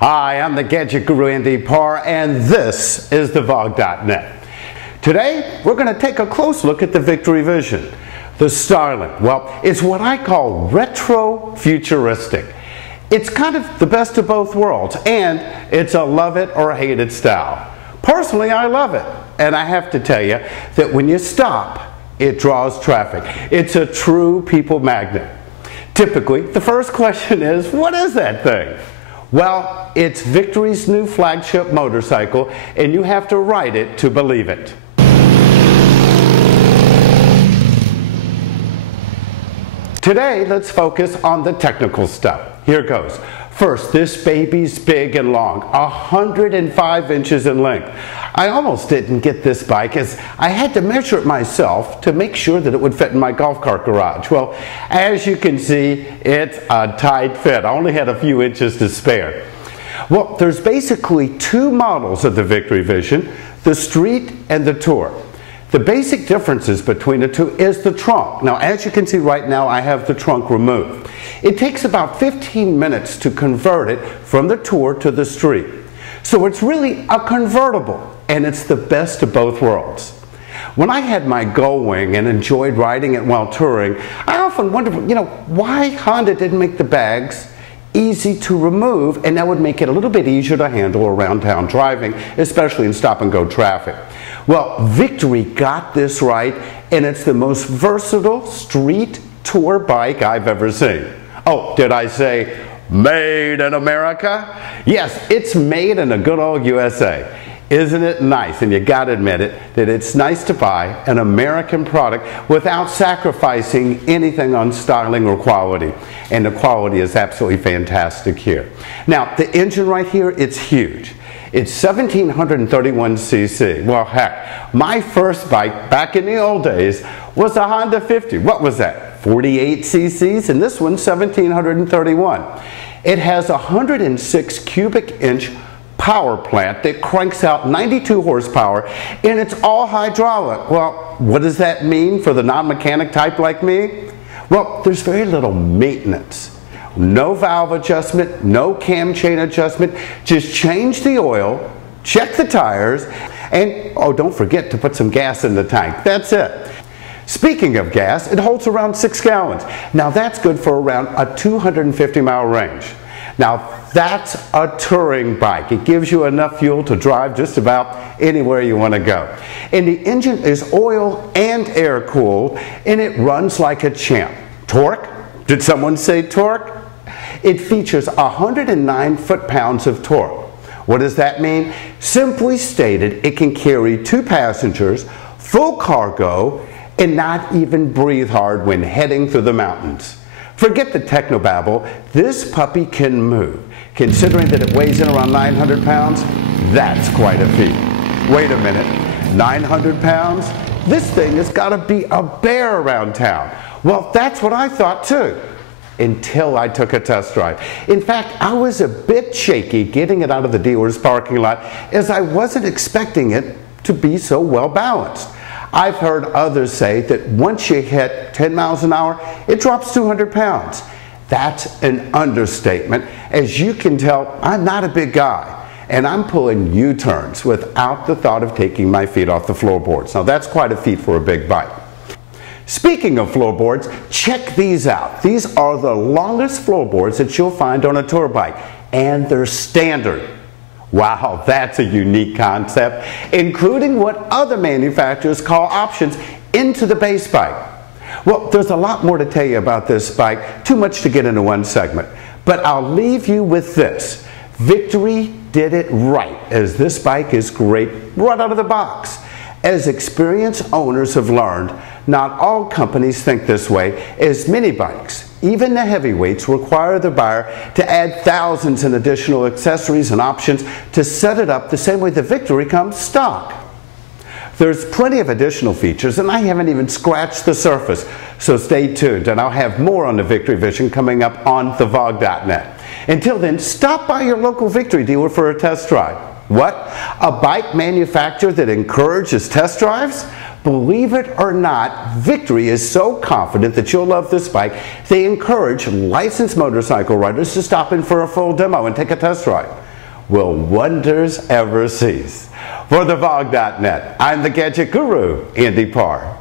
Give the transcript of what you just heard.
Hi, I'm the Gadget Guru Andy Pargh, and this is thevog.net. Today, we're going to take a close look at the Victory Vision. The styling, well, it's what I call retro-futuristic. It's kind of the best of both worlds, and it's a love it or hate it style. Personally, I love it, and I have to tell you that when you stop, it draws traffic. It's a true people magnet. Typically, the first question is, what is that thing? Well, it's Victory's new flagship motorcycle, and you have to ride it to believe it. Today, let's focus on the technical stuff. Here goes. First, this baby's big and long, 105 inches in length. I almost didn't get this bike as I had to measure it myself to make sure that it would fit in my golf cart garage. Well, as you can see, it's a tight fit. I only had a few inches to spare. Well, there's basically two models of the Victory Vision, the Street and the Tour. The basic differences between the two is the trunk. Now, as you can see right now, I have the trunk removed. It takes about 15 minutes to convert it from the Tour to the Street. So it's really a convertible, and it's the best of both worlds. When I had my Gull Wing and enjoyed riding it while touring, I often wondered, why Honda didn't make the bags easy to remove, and that would make it a little bit easier to handle around town driving, especially in stop-and-go traffic. Well, Victory got this right, and it's the most versatile street tour bike I've ever seen. Oh, did I say made in America? Yes, it's made in the good old USA. Isn't it nice? And you gotta admit it, that it's nice to buy an American product without sacrificing anything on styling or quality. And the quality is absolutely fantastic here. Now, the engine right here, it's huge. It's 1731 cc. Well, heck, my first bike back in the old days was a Honda 50. What was that? 48 cc's, and this one's 1731. It has a 106 cubic inch power plant that cranks out 92 horsepower, and it's all hydraulic. Well, what does that mean for the non-mechanic type like me? Well, there's very little maintenance. No valve adjustment, no cam chain adjustment. Just change the oil, check the tires, and oh, don't forget to put some gas in the tank. That's it. Speaking of gas, it holds around 6 gallons. Now that's good for around a 250-mile range. Now that's a touring bike. It gives you enough fuel to drive just about anywhere you want to go. And the engine is oil and air cooled, and it runs like a champ. Torque? Did someone say torque? It features 109 foot-pounds of torque. What does that mean? Simply stated, it can carry 2 passengers, full cargo, and not even breathe hard when heading through the mountains. Forget the technobabble, this puppy can move. Considering that it weighs in around 900 pounds, that's quite a feat. Wait a minute, 900 pounds? This thing has got to be a bear around town. Well, that's what I thought too, until I took a test drive. In fact, I was a bit shaky getting it out of the dealer's parking lot as I wasn't expecting it to be so well balanced. I've heard others say that once you hit 10 miles an hour, it drops 200 pounds. That's an understatement. As you can tell, I'm not a big guy, and I'm pulling U-turns without the thought of taking my feet off the floorboards. Now that's quite a feat for a big bike. Speaking of floorboards, check these out. These are the longest floorboards that you'll find on a tour bike, and they're standard. Wow, that's a unique concept, including what other manufacturers call options into the base bike. Well, there's a lot more to tell you about this bike, too much to get into one segment, but I'll leave you with this. Victory did it right, as this bike is great right out of the box. As experienced owners have learned, not all companies think this way, as many bikes, even the heavyweights, require the buyer to add thousands in additional accessories and options to set it up the same way the Victory comes stock. There's plenty of additional features, and I haven't even scratched the surface, so stay tuned, and I'll have more on the Victory Vision coming up on thevog.net. Until then, stop by your local Victory dealer for a test drive. What? A bike manufacturer that encourages test drives? Believe it or not, Victory is so confident that you'll love this bike, they encourage licensed motorcycle riders to stop in for a full demo and take a test ride. will wonders ever cease? For the Vlog.net, I'm the Gadget Guru, Andy Pargh.